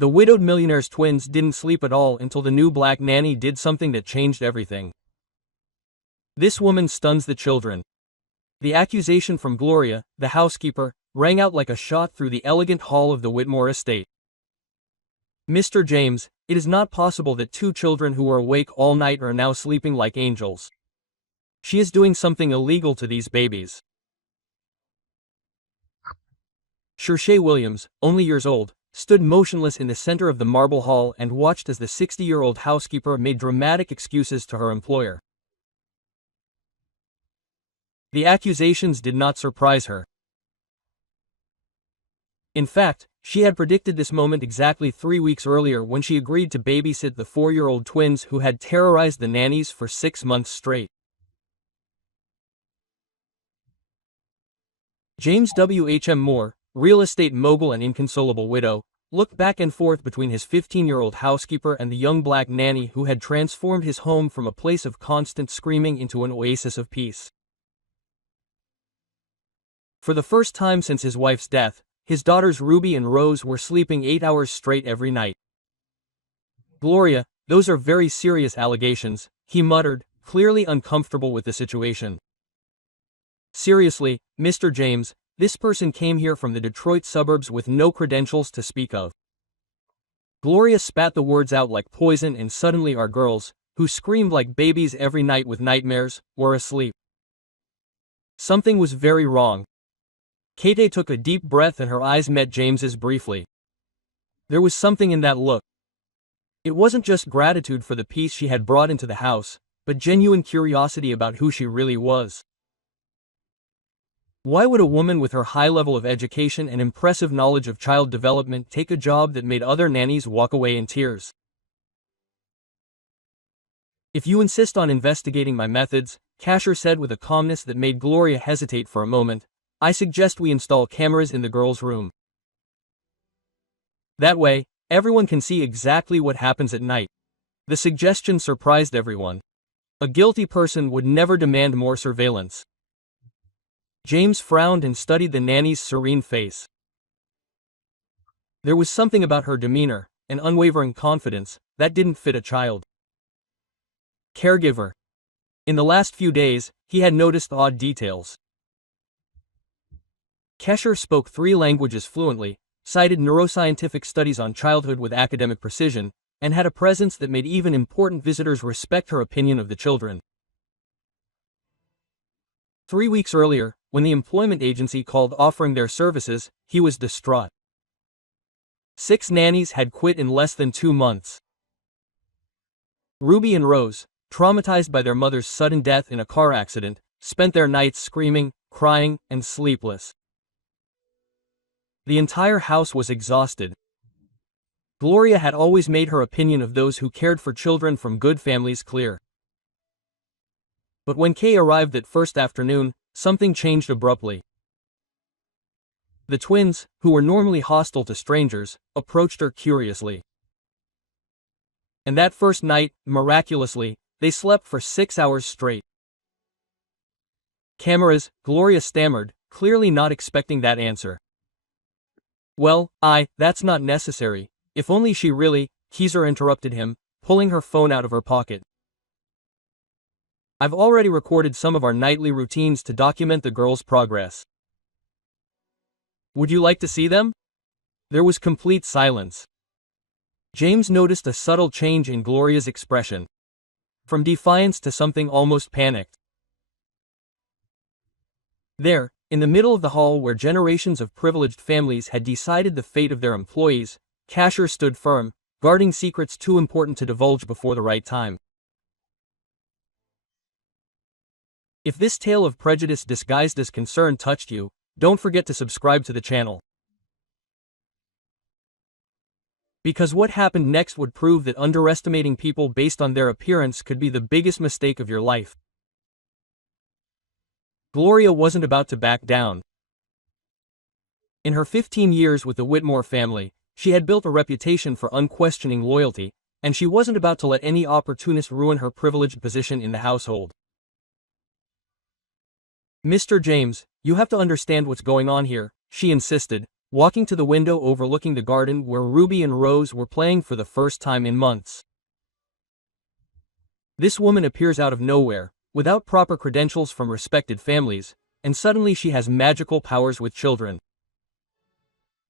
The widowed millionaire's twins didn't sleep at all until the new black nanny did something that changed everything. This woman stuns the children. The accusation from Gloria, the housekeeper, rang out like a shot through the elegant hall of the Whitmore estate. "Mr. James, it is not possible that two children who were awake all night are now sleeping like angels. She is doing something illegal to these babies." Saoirse Williams, only years old, stood motionless in the center of the marble hall and watched as the 60-year-old housekeeper made dramatic excuses to her employer. The accusations did not surprise her. In fact, she had predicted this moment exactly 3 weeks earlier when she agreed to babysit the 4-year-old twins who had terrorized the nannies for 6 months straight. James W. H. M. Moore, real estate mogul and inconsolable widow, looked back and forth between his 15-year-old housekeeper and the young black nanny who had transformed his home from a place of constant screaming into an oasis of peace. For the first time since his wife's death, his daughters Ruby and Rose were sleeping 8 hours straight every night. "Gloria, those are very serious allegations," he muttered, clearly uncomfortable with the situation. "Seriously, Mr. James, this person came here from the Detroit suburbs with no credentials to speak of." Gloria spat the words out like poison, and suddenly our girls, who screamed like babies every night with nightmares, were asleep. Something was very wrong. Kate took a deep breath and her eyes met James's briefly. There was something in that look. It wasn't just gratitude for the peace she had brought into the house, but genuine curiosity about who she really was. Why would a woman with her high level of education and impressive knowledge of child development take a job that made other nannies walk away in tears? "If you insist on investigating my methods," Casher said with a calmness that made Gloria hesitate for a moment, "I suggest we install cameras in the girls' room. That way, everyone can see exactly what happens at night." The suggestion surprised everyone. A guilty person would never demand more surveillance. James frowned and studied the nanny's serene face. There was something about her demeanor, an unwavering confidence, that didn't fit a child. Caregiver. In the last few days, he had noticed odd details. Kesher spoke 3 languages fluently, cited neuroscientific studies on childhood with academic precision, and had a presence that made even important visitors respect her opinion of the children. 3 weeks earlier, when the employment agency called offering their services, he was distraught. 6 nannies had quit in less than 2 months. Ruby and Rose, traumatized by their mother's sudden death in a car accident, spent their nights screaming, crying, and sleepless. The entire house was exhausted. Gloria had always made her opinion of those who cared for children from good families clear. But when Kay arrived that first afternoon, something changed abruptly. The twins, who were normally hostile to strangers, approached her curiously. And that first night, miraculously, they slept for 6 hours straight. "Cameras," Gloria stammered, clearly not expecting that answer. "Well, that's not necessary. If only she really," Keezer interrupted him, pulling her phone out of her pocket. "I've already recorded some of our nightly routines to document the girls' progress. Would you like to see them?" There was complete silence. James noticed a subtle change in Gloria's expression. From defiance to something almost panicked. There, in the middle of the hall where generations of privileged families had decided the fate of their employees, Casher stood firm, guarding secrets too important to divulge before the right time. If this tale of prejudice disguised as concern touched you, don't forget to subscribe to the channel. Because what happened next would prove that underestimating people based on their appearance could be the biggest mistake of your life. Gloria wasn't about to back down. In her 15 years with the Whitmore family, she had built a reputation for unquestioning loyalty, and she wasn't about to let any opportunist ruin her privileged position in the household. "Mr. James, you have to understand what's going on here," she insisted, walking to the window overlooking the garden where Ruby and Rose were playing for the first time in months. This woman appears out of nowhere, without proper credentials from respected families, and suddenly she has magical powers with children.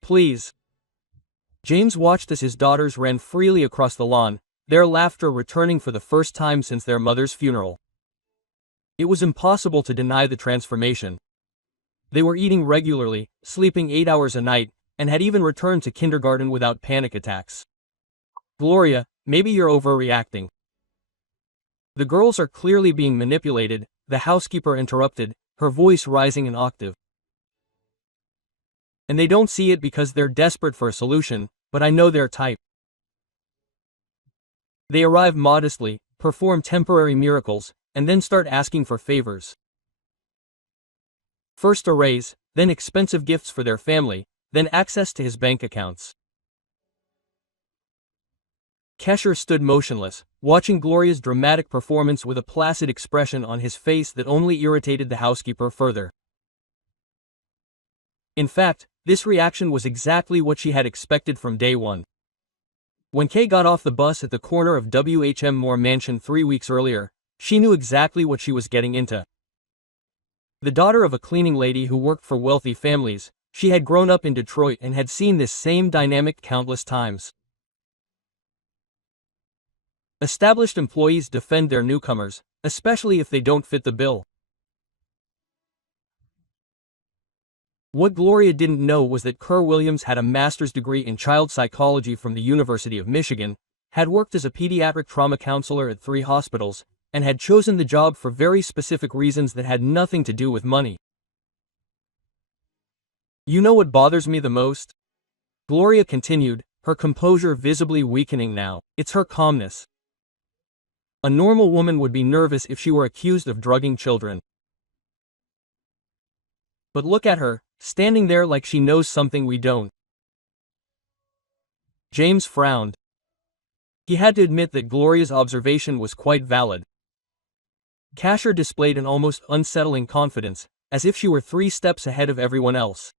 Please. James watched as his daughters ran freely across the lawn, their laughter returning for the first time since their mother's funeral. It was impossible to deny the transformation. They were eating regularly, sleeping 8 hours a night, and had even returned to kindergarten without panic attacks. Gloria, maybe you're overreacting. The girls are clearly being manipulated, the housekeeper interrupted, her voice rising an octave. And they don't see it because they're desperate for a solution, but I know their type. They arrive modestly, perform temporary miracles, and then start asking for favors. First a raise, then expensive gifts for their family, then access to his bank accounts. Kesher stood motionless, watching Gloria's dramatic performance with a placid expression on his face that only irritated the housekeeper further. In fact, this reaction was exactly what she had expected from day one. When Kay got off the bus at the corner of WHM Moore Mansion 3 weeks earlier, she knew exactly what she was getting into. The daughter of a cleaning lady who worked for wealthy families, she had grown up in Detroit and had seen this same dynamic countless times. Established employees defend their newcomers, especially if they don't fit the bill. What Gloria didn't know was that Kerr Williams had a master's degree in child psychology from the University of Michigan, had worked as a pediatric trauma counselor at 3 hospitals, and had chosen the job for very specific reasons that had nothing to do with money. You know what bothers me the most? Gloria continued, her composure visibly weakening now. It's her calmness. A normal woman would be nervous if she were accused of drugging children. But look at her, standing there like she knows something we don't. James frowned. He had to admit that Gloria's observation was quite valid. Kesher displayed an almost unsettling confidence, as if she were 3 steps ahead of everyone else.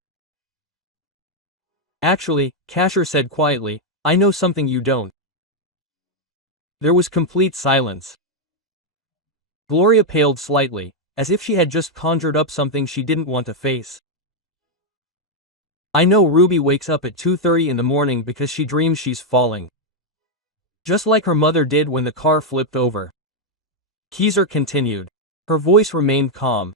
Actually, Kesher said quietly, I know something you don't. There was complete silence. Gloria paled slightly, as if she had just conjured up something she didn't want to face. I know Ruby wakes up at 2:30 in the morning because she dreams she's falling. Just like her mother did when the car flipped over. Kesher continued. Her voice remained calm.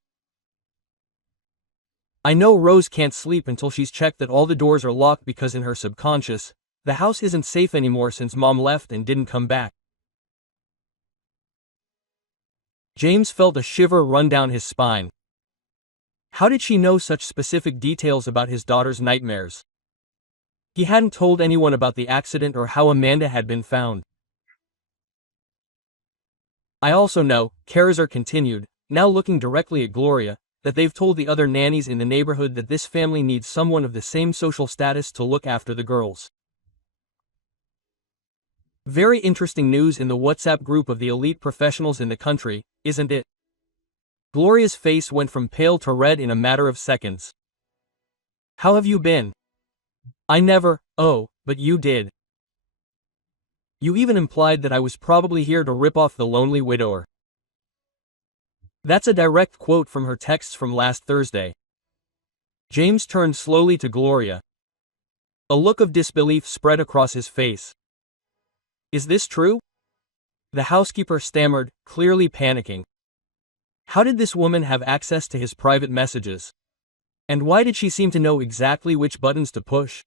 I know Rose can't sleep until she's checked that all the doors are locked because in her subconscious, the house isn't safe anymore since Mom left and didn't come back. James felt a shiver run down his spine. How did she know such specific details about his daughter's nightmares? He hadn't told anyone about the accident or how Amanda had been found. I also know, Kesher continued, now looking directly at Gloria, that they've told the other nannies in the neighborhood that this family needs someone of the same social status to look after the girls. Very interesting news in the WhatsApp group of the elite professionals in the country, isn't it? Gloria's face went from pale to red in a matter of seconds. How have you been? I never, but you did. You even implied that I was probably here to rip off the lonely widower. That's a direct quote from her texts from last Thursday. James turned slowly to Gloria. A look of disbelief spread across his face. Is this true? The housekeeper stammered, clearly panicking. How did this woman have access to his private messages? And why did she seem to know exactly which buttons to push?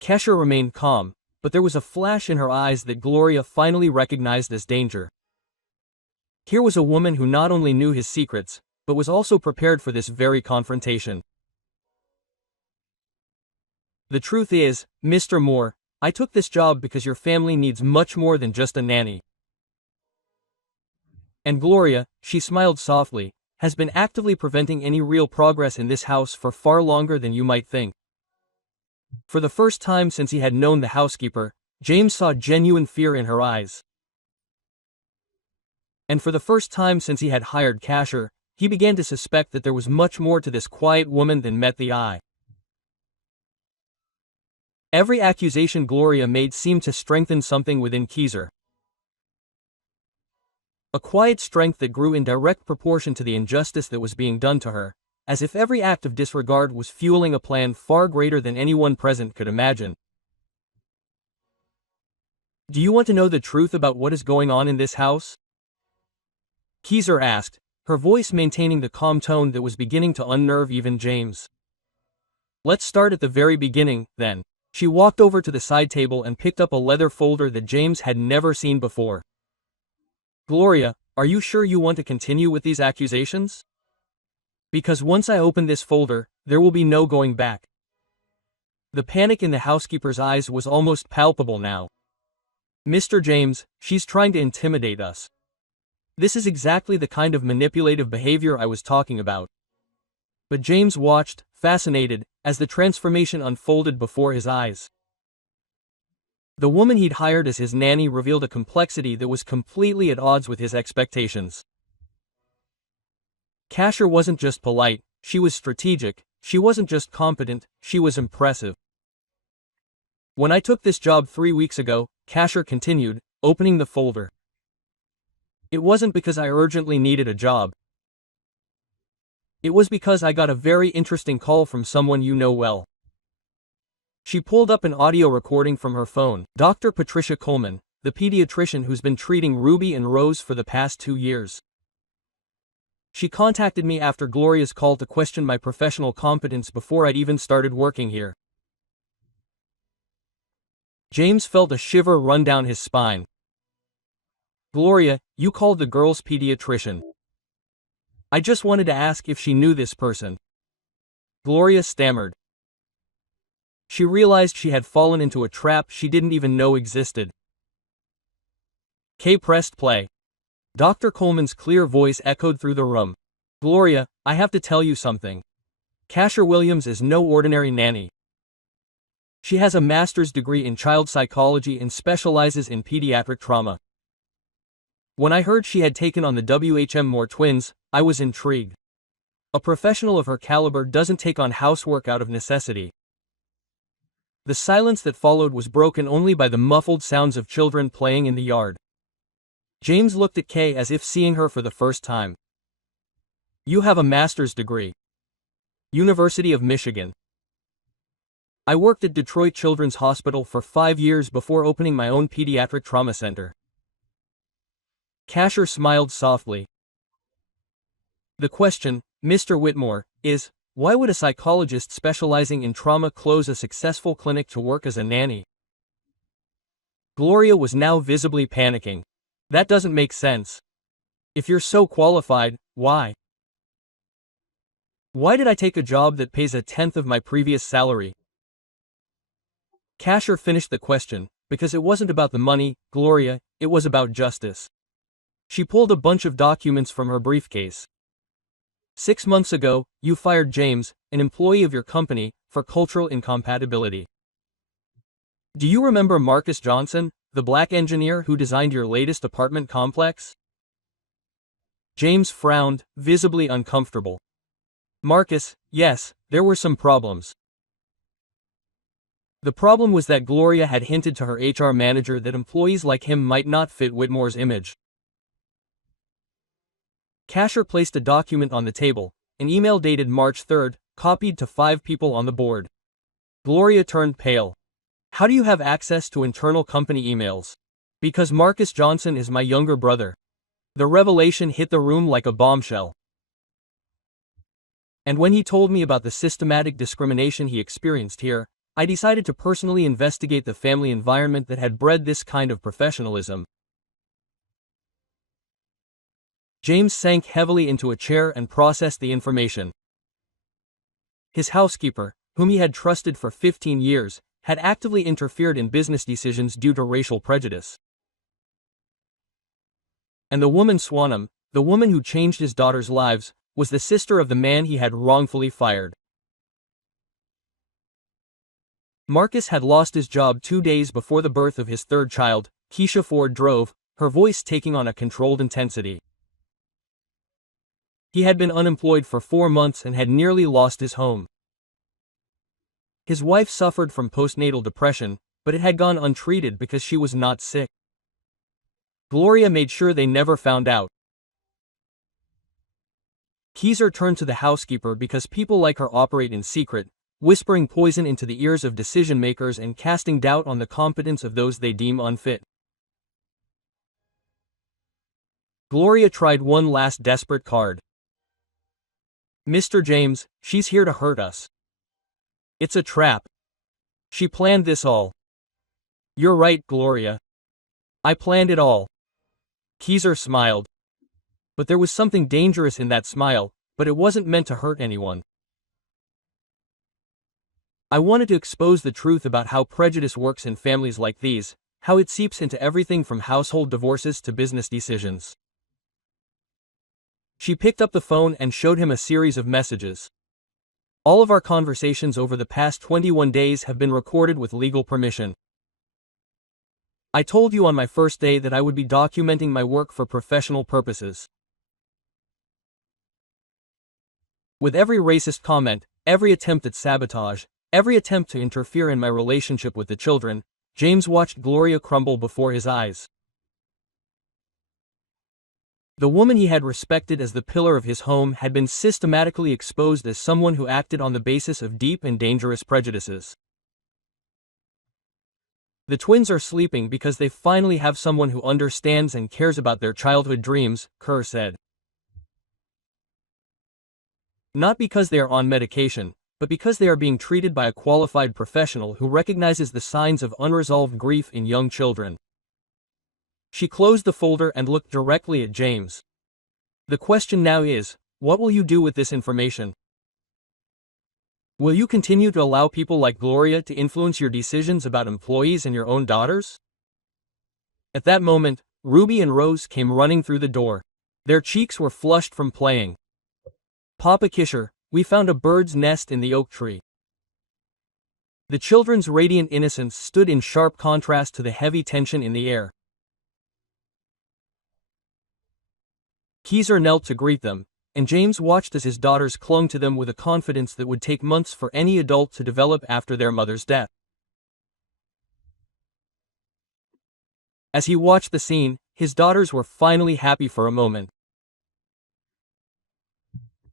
Kesher remained calm, but there was a flash in her eyes that Gloria finally recognized as danger. Here was a woman who not only knew his secrets, but was also prepared for this very confrontation. The truth is, Mr. Moore, I took this job because your family needs much more than just a nanny. And Gloria, she smiled softly, has been actively preventing any real progress in this house for far longer than you might think. For the first time since he had known the housekeeper, James saw genuine fear in her eyes. And for the first time since he had hired Kesher, he began to suspect that there was much more to this quiet woman than met the eye. Every accusation Gloria made seemed to strengthen something within Keezer. A quiet strength that grew in direct proportion to the injustice that was being done to her, as if every act of disregard was fueling a plan far greater than anyone present could imagine. "Do you want to know the truth about what is going on in this house?" Keezer asked, her voice maintaining the calm tone that was beginning to unnerve even James. "Let's start at the very beginning, then." She walked over to the side table and picked up a leather folder that James had never seen before. "Gloria, are you sure you want to continue with these accusations? Because once I open this folder, there will be no going back." The panic in the housekeeper's eyes was almost palpable now. "Mr. James, she's trying to intimidate us. This is exactly the kind of manipulative behavior I was talking about." But James watched, fascinated, as the transformation unfolded before his eyes. The woman he'd hired as his nanny revealed a complexity that was completely at odds with his expectations. Kasher wasn't just polite, she was strategic. She wasn't just competent, she was impressive. "When I took this job 3 weeks ago," Kasher continued, opening the folder, "it wasn't because I urgently needed a job. It was because I got a very interesting call from someone you know well." She pulled up an audio recording from her phone. "Dr. Patricia Coleman, the pediatrician who's been treating Ruby and Rose for the past 2 years. She contacted me after Gloria's call to question my professional competence before I'd even started working here." James felt a shiver run down his spine. "Gloria, you called the girl's pediatrician." "I just wanted to ask if she knew this person." Gloria stammered. She realized she had fallen into a trap she didn't even know existed. Kay pressed play. Dr. Coleman's clear voice echoed through the room. "Gloria, I have to tell you something. Kasher Williams is no ordinary nanny. She has a master's degree in child psychology and specializes in pediatric trauma. When I heard she had taken on the WHM Moore twins, I was intrigued. A professional of her caliber doesn't take on housework out of necessity." The silence that followed was broken only by the muffled sounds of children playing in the yard. James looked at Kay as if seeing her for the first time. "You have a master's degree. University of Michigan." "I worked at Detroit Children's Hospital for 5 years before opening my own pediatric trauma center." Kasher smiled softly. "The question, Mr. Whitmore, is, why would a psychologist specializing in trauma close a successful clinic to work as a nanny?" Gloria was now visibly panicking. "That doesn't make sense. If you're so qualified, why? Why did I take a job that pays 1/10 of my previous salary?" Kasher finished the question, because it wasn't about the money, Gloria, it was about justice. She pulled a bunch of documents from her briefcase. "6 months ago, you fired James, an employee of your company, for cultural incompatibility. Do you remember Marcus Johnson, the black engineer who designed your latest apartment complex?" James frowned, visibly uncomfortable. "Marcus, yes, there were some problems. The problem was that Gloria had hinted to her HR manager that employees like him might not fit Whitmore's image." Kasher placed a document on the table, an email dated March 3rd, copied to 5 people on the board. Gloria turned pale. "How do you have access to internal company emails?" "Because Marcus Johnson is my younger brother." The revelation hit the room like a bombshell. "And when he told me about the systematic discrimination he experienced here, I decided to personally investigate the family environment that had bred this kind of professionalism." James sank heavily into a chair and processed the information. His housekeeper, whom he had trusted for 15 years, had actively interfered in business decisions due to racial prejudice. And the woman Swanham, the woman who changed his daughters' lives, was the sister of the man he had wrongfully fired. Marcus had lost his job 2 days before the birth of his 3rd child, Keisha Ford drove, her voice taking on a controlled intensity. He had been unemployed for 4 months and had nearly lost his home. His wife suffered from postnatal depression, but it had gone untreated because she was not sick. Gloria made sure they never found out. Keezer turned to the housekeeper because people like her operate in secret, whispering poison into the ears of decision-makers and casting doubt on the competence of those they deem unfit. Gloria tried one last desperate card. "Mr. James, she's here to hurt us. It's a trap. She planned this all." "You're right, Gloria. I planned it all." Keezer smiled. But there was something dangerous in that smile, but it wasn't meant to hurt anyone. "I wanted to expose the truth about how prejudice works in families like these, how it seeps into everything from household divorces to business decisions." She picked up the phone and showed him a series of messages. "All of our conversations over the past 21 days have been recorded with legal permission. I told you on my first day that I would be documenting my work for professional purposes. With every racist comment, every attempt at sabotage, every attempt to interfere in my relationship with the children," James watched Gloria crumble before his eyes. The woman he had respected as the pillar of his home had been systematically exposed as someone who acted on the basis of deep and dangerous prejudices. "The twins are sleeping because they finally have someone who understands and cares about their childhood dreams," Kerr said. "Not because they are on medication, but because they are being treated by a qualified professional who recognizes the signs of unresolved grief in young children." She closed the folder and looked directly at James. "The question now is, what will you do with this information? Will you continue to allow people like Gloria to influence your decisions about employees and your own daughters?" At that moment, Ruby and Rose came running through the door. Their cheeks were flushed from playing. "Papa Kisher, we found a bird's nest in the oak tree." The children's radiant innocence stood in sharp contrast to the heavy tension in the air. Keezer knelt to greet them, and James watched as his daughters clung to them with a confidence that would take months for any adult to develop after their mother's death. As he watched the scene, his daughters were finally happy for a moment.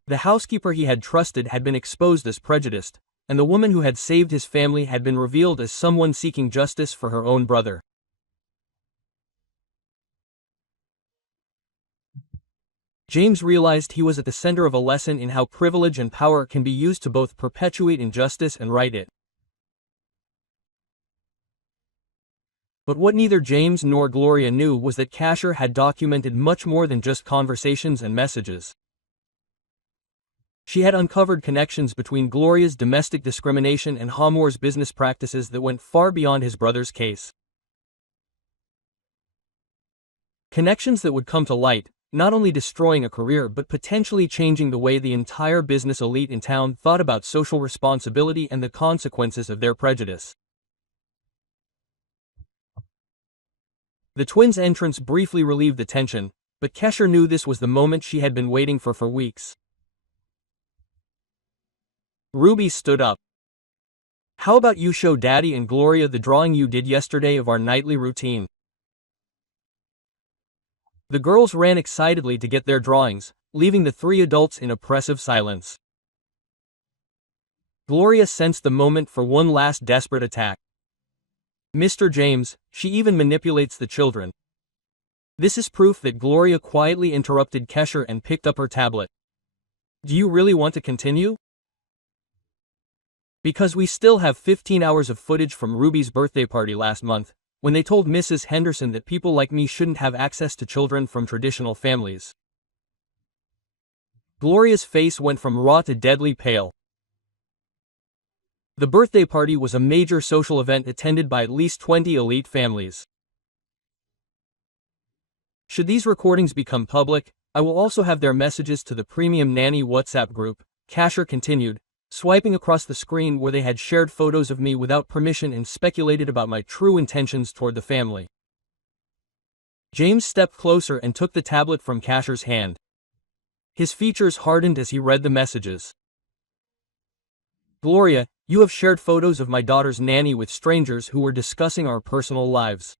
The housekeeper he had trusted had been exposed as prejudiced, and the woman who had saved his family had been revealed as someone seeking justice for her own brother. James realized he was at the center of a lesson in how privilege and power can be used to both perpetuate injustice and right it. But what neither James nor Gloria knew was that Kasher had documented much more than just conversations and messages. She had uncovered connections between Gloria's domestic discrimination and Hamor's business practices that went far beyond his brother's case. Connections that would come to light, not only destroying a career but potentially changing the way the entire business elite in town thought about social responsibility and the consequences of their prejudice. The twins' entrance briefly relieved the tension, but Kesher knew this was the moment she had been waiting for weeks. Ruby stood up. "How about you show Daddy and Gloria the drawing you did yesterday of our nightly routine?" The girls ran excitedly to get their drawings, leaving the three adults in oppressive silence. Gloria sensed the moment for one last desperate attack. "Mr. James, she even manipulates the children." This is proof that Gloria quietly interrupted Kesher and picked up her tablet. "Do you really want to continue?" "Because we still have 15 hours of footage from Ruby's birthday party last month, when they told Mrs. Henderson that people like me shouldn't have access to children from traditional families." Gloria's face went from raw to deadly pale. The birthday party was a major social event attended by at least 20 elite families. "Should these recordings become public, I will also have their messages to the premium nanny WhatsApp group," Kasher continued, swiping across the screen where they had shared photos of me without permission and speculated about my true intentions toward the family. James stepped closer and took the tablet from Kasher's hand. His features hardened as he read the messages. "Gloria, You have shared photos of my daughter's nanny with strangers who were discussing our personal lives.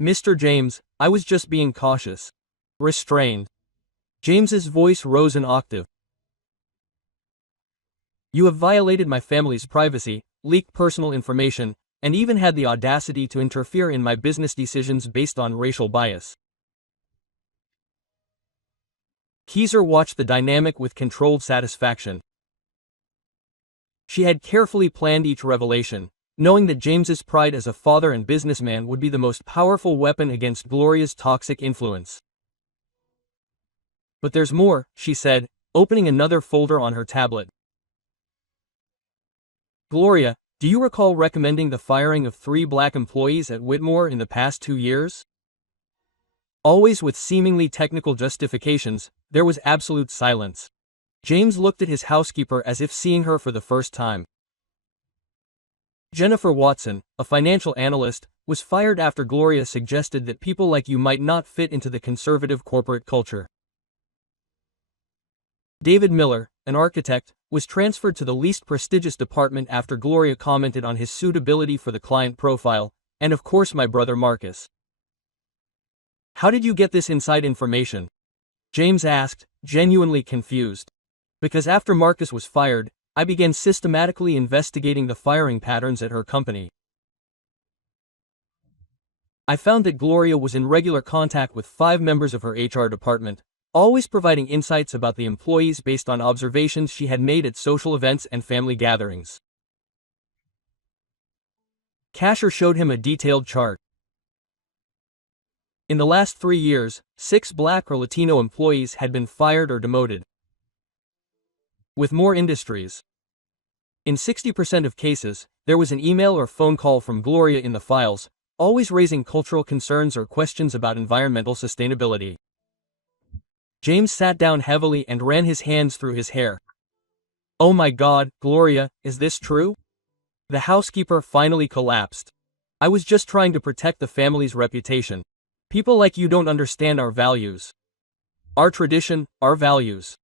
Mr. James, I was just being cautious. Restrained. James's voice rose an octave. You have violated my family's privacy, leaked personal information, and even had the audacity to interfere in my business decisions based on racial bias. Keezer watched the dynamic with controlled satisfaction. She had carefully planned each revelation, knowing that James's pride as a father and businessman would be the most powerful weapon against Gloria's toxic influence. But there's more, she said, opening another folder on her tablet. Gloria, do you recall recommending the firing of 3 black employees at Whitmore in the past 2 years? Always with seemingly technical justifications, there was absolute silence. James looked at his housekeeper as if seeing her for the first time. Jennifer Watson, a financial analyst, was fired after Gloria suggested that people like you might not fit into the conservative corporate culture. David Miller, an architect, was transferred to the least prestigious department after Gloria commented on his suitability for the client profile, and of course my brother Marcus. How did you get this inside information? James asked, genuinely confused. Because after Marcus was fired, I began systematically investigating the firing patterns at her company. I found that Gloria was in regular contact with 5 members of her HR department, always providing insights about the employees based on observations she had made at social events and family gatherings. Casher showed him a detailed chart. In the last 3 years, 6 black or Latino employees had been fired or demoted. With more industries. In 60% of cases, there was an email or phone call from Gloria in the files, always raising cultural concerns or questions about environmental sustainability. James sat down heavily and ran his hands through his hair. Oh my God, Gloria, is this true? The housekeeper finally collapsed. I was just trying to protect the family's reputation. People like you don't understand our values. Our tradition, our values.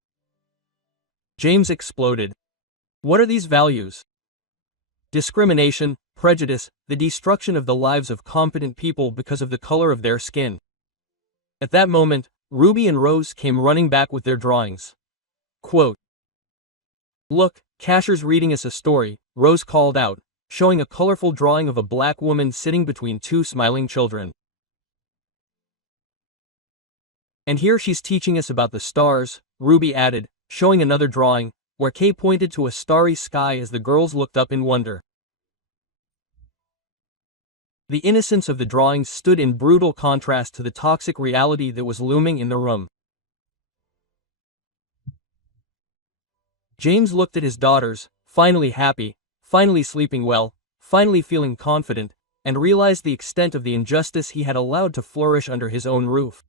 James exploded. What are these values? Discrimination, prejudice, the destruction of the lives of competent people because of the color of their skin. At that moment, Ruby and Rose came running back with their drawings. Quote, Look, Casher's reading us a story, Rose called out, showing a colorful drawing of a black woman sitting between 2 smiling children. And here she's teaching us about the stars, Ruby added, showing another drawing, where Kay pointed to a starry sky as the girls looked up in wonder. The innocence of the drawings stood in brutal contrast to the toxic reality that was looming in the room. James looked at his daughters, finally happy, finally sleeping well, finally feeling confident, and realized the extent of the injustice he had allowed to flourish under his own roof.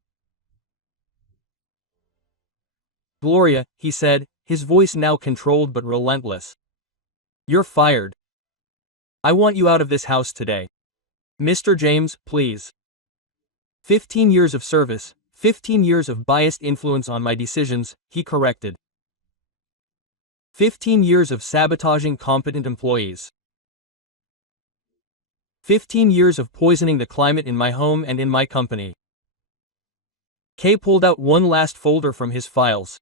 Gloria, he said, his voice now controlled but relentless. You're fired. I want you out of this house today. Mr. James, please. 15 years of service, 15 years of biased influence on my decisions, he corrected. 15 years of sabotaging competent employees. 15 years of poisoning the climate in my home and in my company. Kay pulled out one last folder from his files.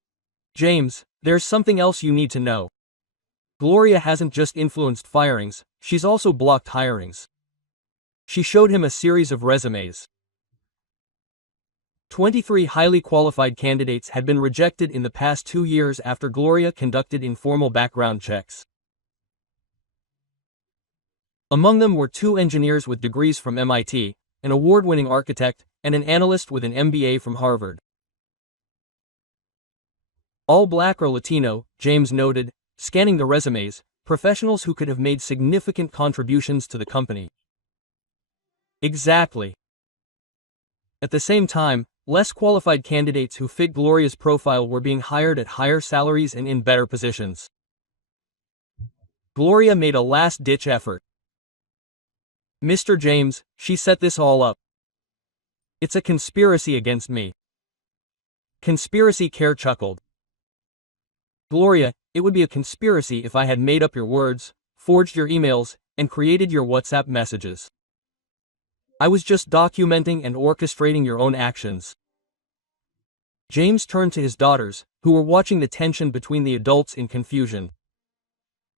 James, there's something else you need to know. Gloria hasn't just influenced firings, she's also blocked hirings. She showed him a series of resumes. 23 highly qualified candidates had been rejected in the past 2 years after Gloria conducted informal background checks. Among them were 2 engineers with degrees from MIT, an award-winning architect, and an analyst with an MBA from Harvard. All black or Latino, James noted, scanning the resumes, professionals who could have made significant contributions to the company. Exactly. At the same time, less qualified candidates who fit Gloria's profile were being hired at higher salaries and in better positions. Gloria made a last-ditch effort. Mr. James, she set this all up. It's a conspiracy against me. Conspiracy, Care chuckled. Gloria, it would be a conspiracy if I had made up your words, forged your emails, and created your WhatsApp messages. I was just documenting and orchestrating your own actions. James turned to his daughters, who were watching the tension between the adults in confusion.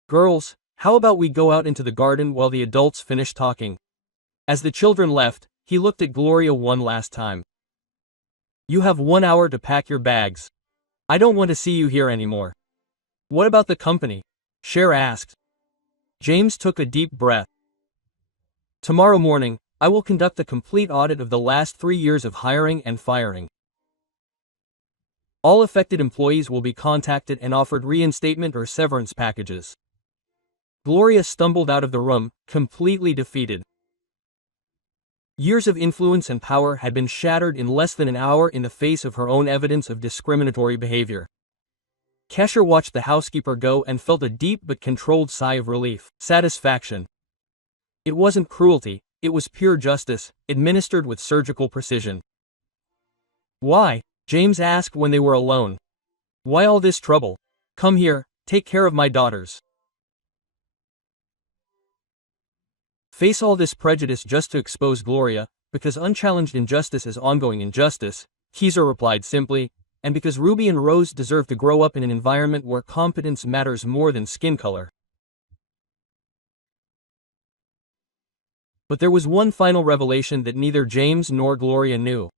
Girls, how about we go out into the garden while the adults finish talking? As the children left, he looked at Gloria one last time. You have 1 hour to pack your bags. I don't want to see you here anymore. What about the company? Cher asked. James took a deep breath. Tomorrow morning, I will conduct a complete audit of the last 3 years of hiring and firing. All affected employees will be contacted and offered reinstatement or severance packages. Gloria stumbled out of the room, completely defeated. Years of influence and power had been shattered in less than an hour in the face of her own evidence of discriminatory behavior. Kesher watched the housekeeper go and felt a deep but controlled sigh of relief, satisfaction. It wasn't cruelty, it was pure justice, administered with surgical precision. Why? James asked when they were alone. Why all this trouble? Come here, take care of my daughters. Face all this prejudice just to expose Gloria, because unchallenged injustice is ongoing injustice, Keezer replied simply, and because Ruby and Rose deserve to grow up in an environment where competence matters more than skin color. But there was one final revelation that neither James nor Gloria knew.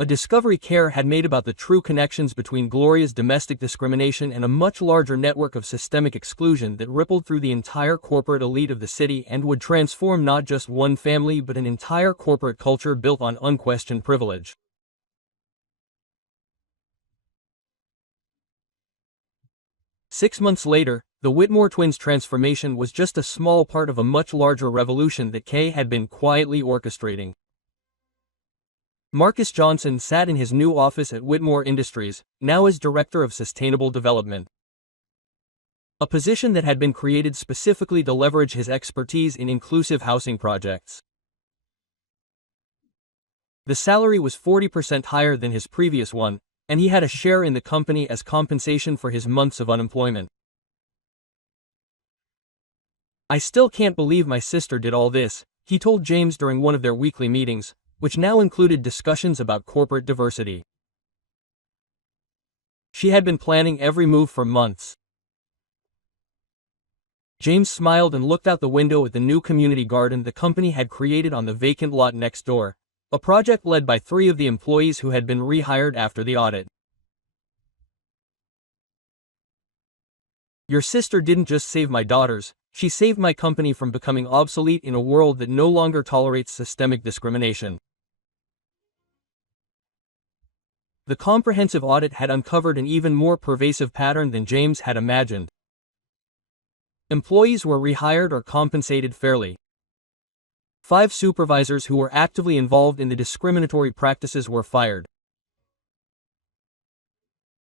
A discovery Care had made about the true connections between Gloria's domestic discrimination and a much larger network of systemic exclusion that rippled through the entire corporate elite of the city and would transform not just one family but an entire corporate culture built on unquestioned privilege. Six months later, the Whitmore twins' transformation was just a small part of a much larger revolution that Kay had been quietly orchestrating. Marcus Johnson sat in his new office at Whitmore Industries, now as Director of Sustainable Development. A position that had been created specifically to leverage his expertise in inclusive housing projects. The salary was 40% higher than his previous one, and he had a share in the company as compensation for his months of unemployment. I still can't believe my sister did all this, he told James during one of their weekly meetings, which now included discussions about corporate diversity. She had been planning every move for months. James smiled and looked out the window at the new community garden the company had created on the vacant lot next door, a project led by 3 of the employees who had been rehired after the audit. Your sister didn't just save my daughters, she saved my company from becoming obsolete in a world that no longer tolerates systemic discrimination. The comprehensive audit had uncovered an even more pervasive pattern than James had imagined. Employees were rehired or compensated fairly. 5 supervisors who were actively involved in the discriminatory practices were fired.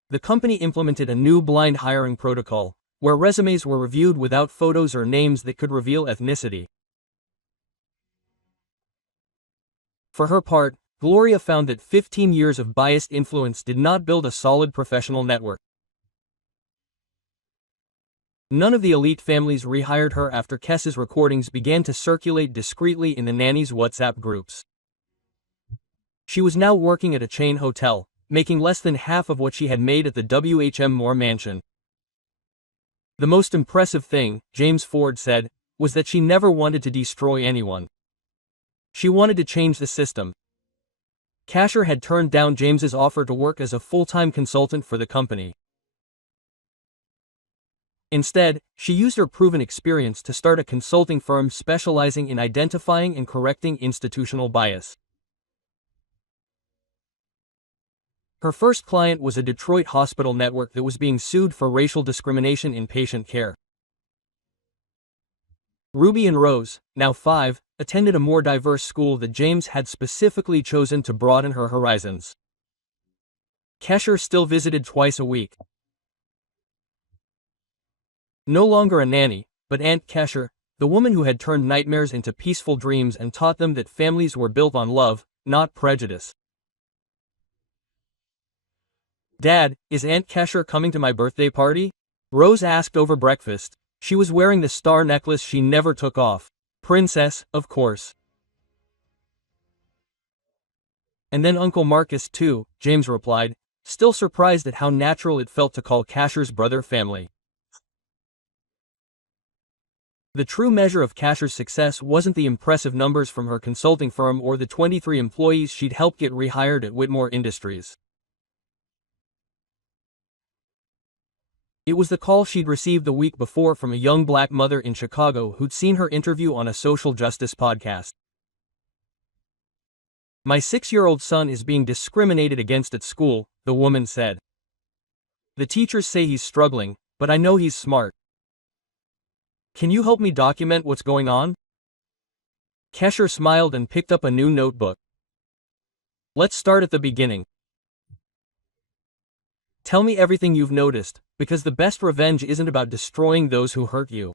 The company implemented a new blind hiring protocol, where resumes were reviewed without photos or names that could reveal ethnicity. For her part, Gloria found that 15 years of biased influence did not build a solid professional network. None of the elite families rehired her after Kess's recordings began to circulate discreetly in the nanny's WhatsApp groups. She was now working at a chain hotel, making less than half of what she had made at the WHM Moore mansion. The most impressive thing, James Ford said, was that she never wanted to destroy anyone. She wanted to change the system. Kasher had turned down James's offer to work as a full-time consultant for the company. Instead, she used her proven experience to start a consulting firm specializing in identifying and correcting institutional bias. Her first client was a Detroit hospital network that was being sued for racial discrimination in patient care. Ruby and Rose, now 5, attended a more diverse school that James had specifically chosen to broaden her horizons. Kesher still visited twice a week. No longer a nanny, but Aunt Kesher, the woman who had turned nightmares into peaceful dreams and taught them that families were built on love, not prejudice. Dad, is Aunt Kesher coming to my birthday party? Rose asked over breakfast. She was wearing the star necklace she never took off. Princess, of course. And then Uncle Marcus too, James replied, still surprised at how natural it felt to call Kesher's brother family. The true measure of Kesher's success wasn't the impressive numbers from her consulting firm or the 23 employees she'd helped get rehired at Whitmore Industries. It was the call she'd received the week before from a young black mother in Chicago who'd seen her interview on a social justice podcast. My 6-year-old son is being discriminated against at school, the woman said. The teachers say he's struggling, but I know he's smart. Can you help me document what's going on? Kesher smiled and picked up a new notebook. Let's start at the beginning. Tell me everything you've noticed, because the best revenge isn't about destroying those who hurt you.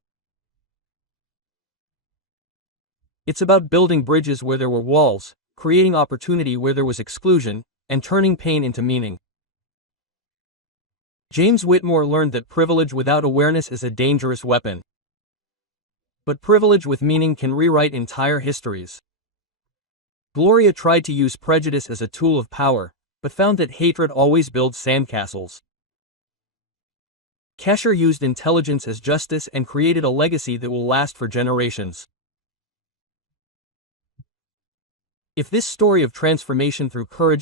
It's about building bridges where there were walls, creating opportunity where there was exclusion, and turning pain into meaning. James Whitmore learned that privilege without awareness is a dangerous weapon. But privilege with meaning can rewrite entire histories. Gloria tried to use prejudice as a tool of power, but found that hatred always builds sandcastles. Kesher used intelligence as justice and created a legacy that will last for generations. If this story of transformation through courage